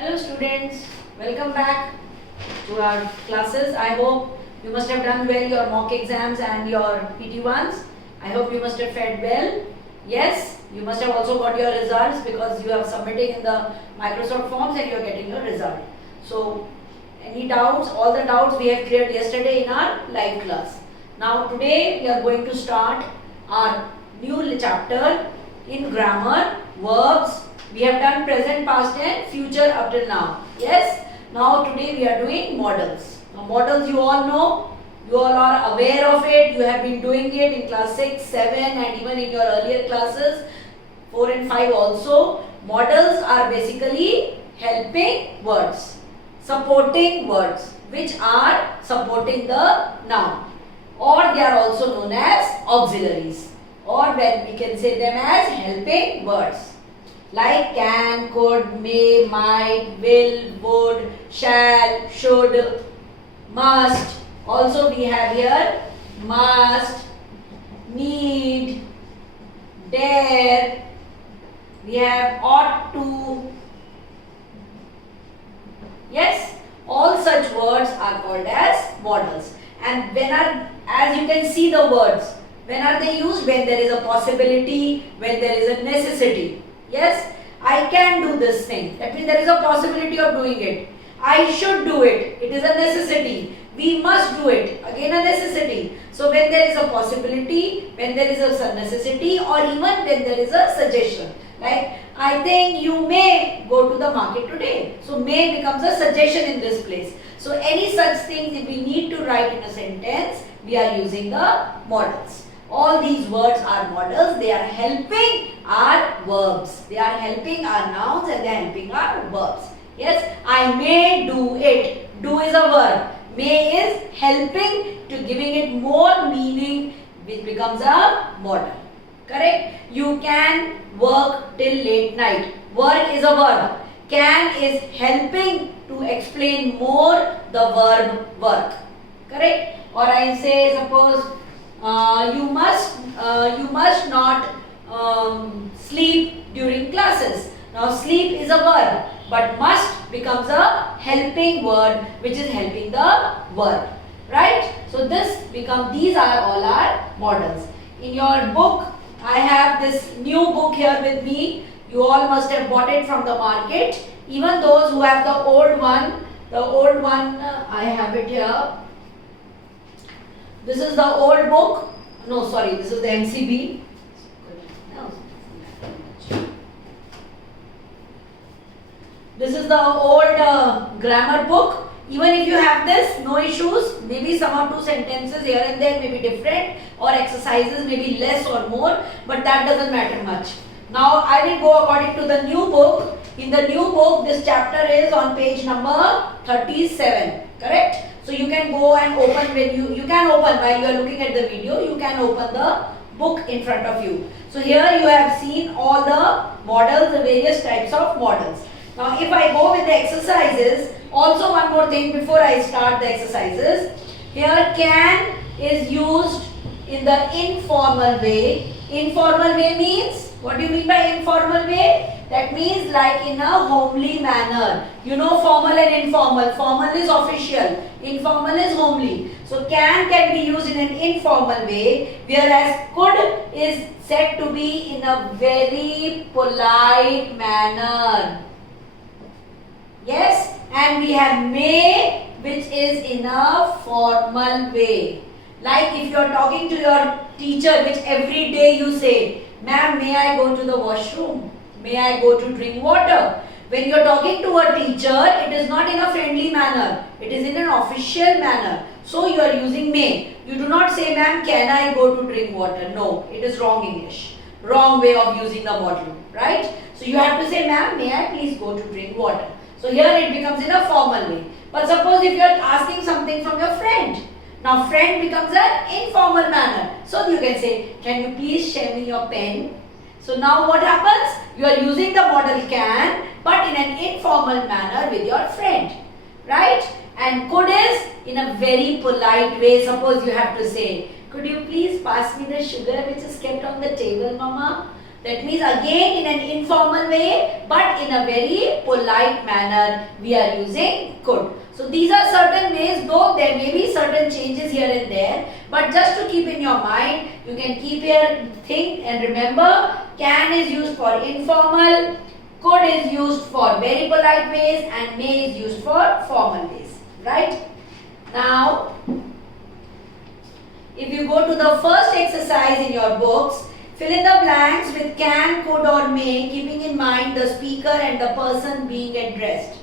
Hello students, welcome back to our classes. I hope you must have done well your mock exams and your PT1s. I hope you must have fared well. Yes, you must have also got your results because you have submitted in the Microsoft forms and you are getting your result. So, any doubts? All the doubts we have cleared yesterday in our live class. Now today we are going to start our new chapter in grammar, verbs. We have done present, past and future up till now. Yes? Now today we are doing models. Now models you all know. You all are aware of it. You have been doing it in class 6, 7 and even in your earlier classes 4 and 5 also. Models are basically helping words, supporting words which are supporting the noun, or they are also known as auxiliaries, or when we can say them as helping words like can, could, may, might, will, would, shall, should, must. Also we have here must, need, dare. We have ought to. Yes, all such words are called as models. And when are, as you can see the words, when are they used? When there is a possibility, when there is a necessity. Yes, I can do this thing. That means there is a possibility of doing it. I should do it. It is a necessity. We must do it. Again a necessity. So when there is a possibility, when there is a necessity, or even when there is a suggestion. Like I think you may go to the market today. So may becomes a suggestion in this place. So any such things if we need to write in a sentence, we are using the models. All these words are models. They are helping our verbs. They are helping our nouns and they are helping our verbs. Yes, I may do it. Do is a verb. May is helping to giving it more meaning, which becomes a model. Correct? You can work till late night. Work is a verb. Can is helping to explain more the verb work. Correct? Or I say suppose you must not sleep during classes. Now sleep is a verb, but must becomes a helping word which is helping the verb. Right? So these are all our models. In your book, I have this new book here with me. You all must have bought it from the market. Even those who have the old one, I have it here. This is the old book. No, sorry, this is the MCB. This is the old grammar book. Even if you have this, no issues. Maybe some or two sentences here and there may be different, or exercises may be less or more, but that doesn't matter much. Now I will go according to the new book. In the new book, this chapter is on page number 37. Correct? So you can go and open when you can open while you are looking at the video. You can open the book in front of you. So here you have seen all the models, the various types of models. Now if I go with the exercises, also one more thing before I start the exercises. Here can is used in the informal way. Informal way means, what do you mean by informal way? That means like in a homely manner. You know formal and informal. Formal is official. Informal is homely. So can be used in an informal way, whereas could is said to be in a very polite manner. Yes, and we have may, which is in a formal way. Like if you are talking to your teacher, which every day you say, ma'am, may I go to the washroom? May I go to drink water? When you are talking to a teacher, it is not in a friendly manner. It is in an official manner. So you are using may. You do not say, ma'am, can I go to drink water? No, it is wrong English. Wrong way of using the model, right? So you have to say, ma'am, may I please go to drink water? So here it becomes in a formal way. But suppose if you are asking something from your friend, now friend becomes an informal manner. So you can say, can you please share me your pen? So now what happens? You are using the model can, but in an informal manner with your friend. Right? And could is in a very polite way. Suppose you have to say, could you please pass me the sugar which is kept on the table, mama? That means again in an informal way, but in a very polite manner we are using could. So these are certain ways, though there may be certain changes here and there, but just to keep in your mind, you can keep here, think and remember, can is used for informal, could is used for very polite ways, and may is used for formal ways, right? Now, if you go to the first exercise in your books, fill in the blanks with can, could or may, keeping in mind the speaker and the person being addressed.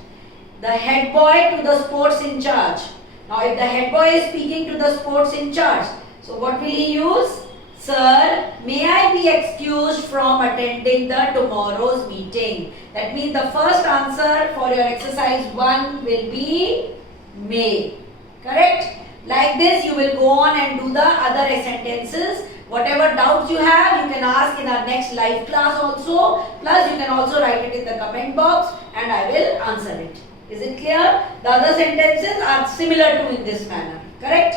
The head boy to the sports in charge. Now if the head boy is speaking to the sports in charge, so what will he use? Sir, may I be excused from attending the tomorrow's meeting? That means the first answer for your exercise 1 will be may. Correct? Like this you will go on and do the other sentences. Whatever doubts you have, you can ask in our next live class also. Plus you can also write it in the comment box and I will answer it. Is it clear? The other sentences are similar to in this manner. Correct?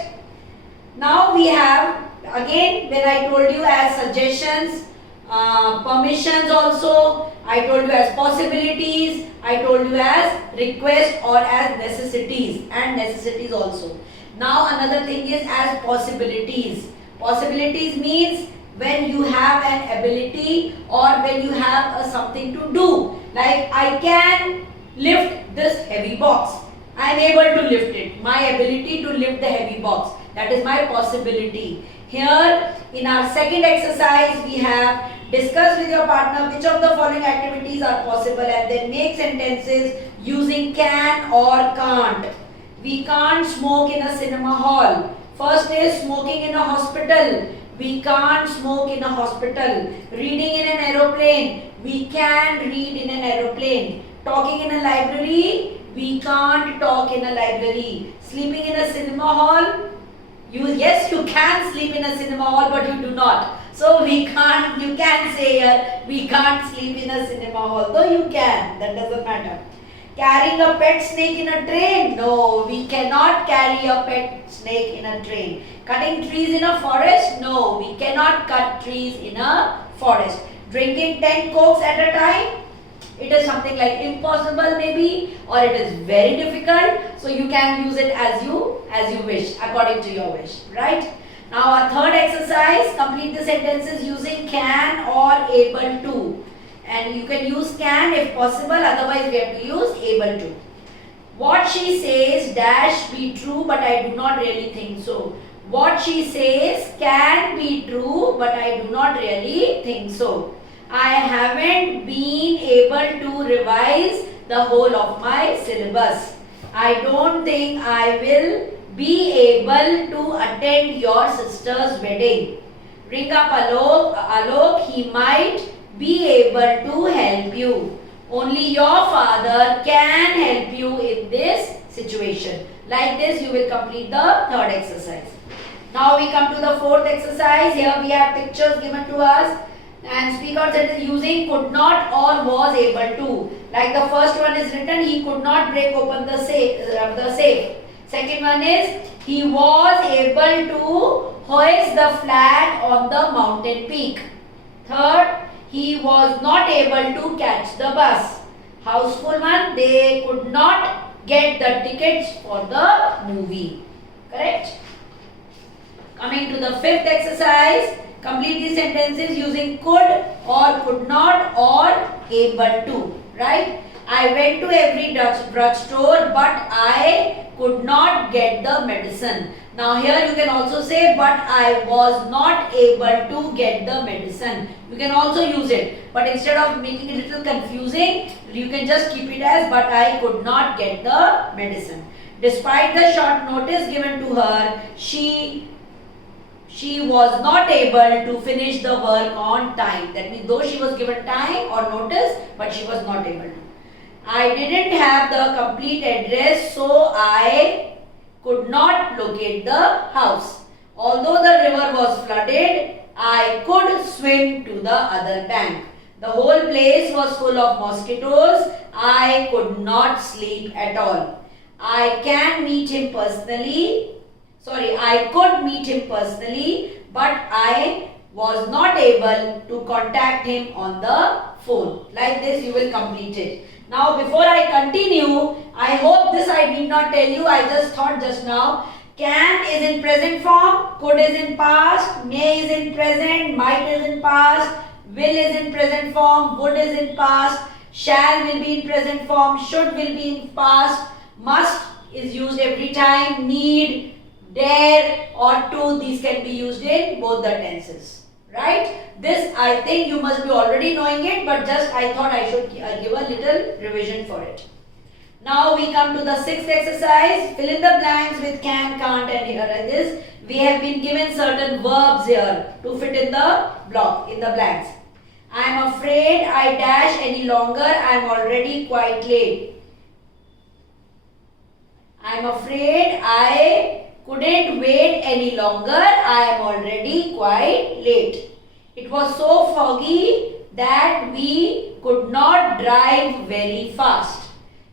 Now we have, again when I told you as suggestions, permissions also, I told you as possibilities, I told you as request or as necessities, and necessities also. Now another thing is as possibilities. Possibilities means when you have an ability or when you have something to do. Like I can lift this heavy box. I am able to lift it. My ability to lift the heavy box. That is my possibility. Here in our second exercise we have discuss with your partner which of the following activities are possible and then make sentences using can or can't. We can't smoke in a cinema hall. First is smoking in a hospital. We can't smoke in a hospital. Reading in an aeroplane. We can read in an aeroplane. Talking in a library. We can't talk in a library. Sleeping in a cinema hall. Yes, you can sleep in a cinema hall, but you do not. So we can't, you can say here, we can't sleep in a cinema hall. Though you can, that doesn't matter. Carrying a pet snake in a train. No, we cannot carry a pet snake in a train. Cutting trees in a forest. No, we cannot cut trees in a forest. Drinking 10 cokes at a time. It is something like impossible maybe, or it is very difficult. So you can use it as you wish, according to your wish, right? Now our third exercise, complete the sentences using can or able to. And you can use can if possible, otherwise we have to use able to. What she says dash be true, but I do not really think so. What she says can be true, but I do not really think so. I haven't been able to revise the whole of my syllabus. I don't think I will be able to attend your sister's wedding. Ring up Alok, he might be able to help you. Only your father can help you in this situation. Like this you will complete the third exercise. Now we come to the fourth exercise. Here we have pictures given to us. And speak out sentence using could not or was able to. Like the first one is written, he could not break open the safe. Second one is, he was able to hoist the flag on the mountain peak. Third, he was not able to catch the bus. Houseful one, they could not get the tickets for the movie. Correct? Coming to the fifth exercise. Complete these sentences using could or could not or able to. Right? I went to every drugstore but I could not get the medicine. Now here you can also say but I was not able to get the medicine. You can also use it. But instead of making it a little confusing, you can just keep it as but I could not get the medicine. Despite the short notice given to her, she was not able to finish the work on time. That means though she was given time or notice, but she was not able to. I didn't have the complete address, so I could not locate the house. Although the river was flooded, I could swim to the other bank. The whole place was full of mosquitoes. I could not sleep at all. I could meet him personally, but I was not able to contact him on the phone. Like this you will complete it. Now before I continue, I hope this I did not tell you, I just thought just now. Can is in present form, could is in past, may is in present, might is in past, will is in present form, would is in past, shall will be in present form, should will be in past, must is used every time, need, dare or to, these can be used in both the tenses. Right? This I think you must be already knowing it, but just I thought I should give a little revision for it. Now we come to the sixth exercise. Fill in the blanks with can, can't and here. And this we have been given certain verbs here to fit in the block, in the blanks. I am afraid I dash any longer. I am already quite late. I am afraid I couldn't wait any longer. I am already quite late. It was so foggy that we could not drive very fast.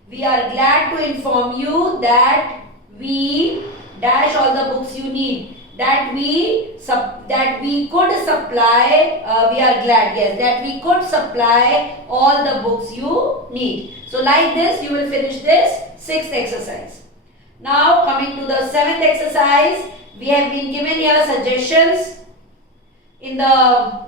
We are glad to inform you that we dash all the books you need. That we could supply. We are glad, yes, that we could supply all the books you need. So like this, you will finish this sixth exercise. Now coming to the seventh exercise, we have been given here suggestions. In the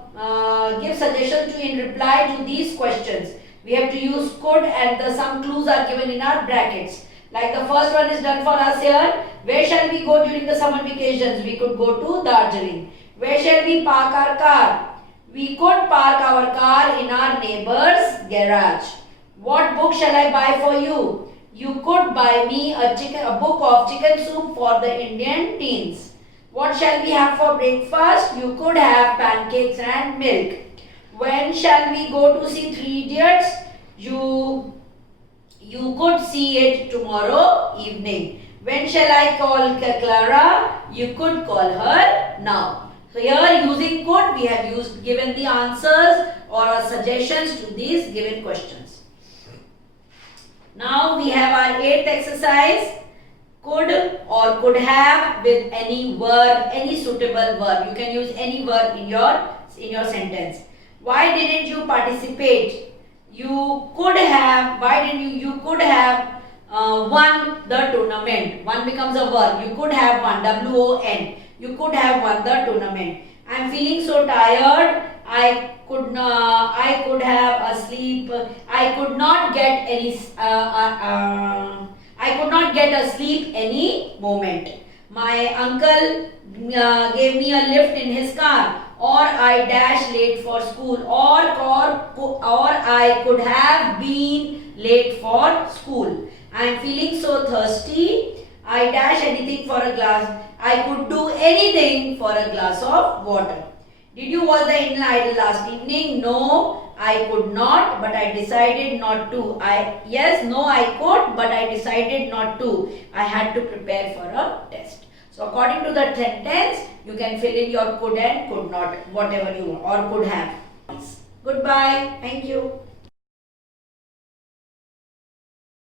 give suggestions in reply to these questions. We have to use could and some clues are given in our brackets. Like the first one is done for us here. Where shall we go during the summer vacations? We could go to Darjeeling. Where shall we park our car? We could park our car in our neighbor's garage. What book shall I buy for you? You could buy me a book of chicken soup for the Indian teens. What shall we have for breakfast? You could have pancakes and milk. When shall we go to see Three Idiots? You could see it tomorrow evening. When shall I call Clara? You could call her now. So here using could, we have given the answers or suggestions to these given questions. Now we have our eighth exercise. Could or could have with any verb, any suitable verb. You can use any verb in your sentence. Why didn't you participate? You could have. Why didn't you? You could have won the tournament. One becomes a verb. You could have won. W-O-N. You could have won the tournament. I am feeling so tired. I could have asleep. I could not get any. I could not get a sleep any moment. My uncle gave me a lift in his car, or I dashed late for school, or I could have been late for school. I am feeling so thirsty. I dash anything for a glass. I could do anything for a glass of water. Did you watch the Indian Idol last evening? No, I could not, but I decided not to. I could, but I decided not to. I had to prepare for a test. So according to the sentence, you can fill in your could and could not, whatever you want, or could have. Goodbye. Thank you.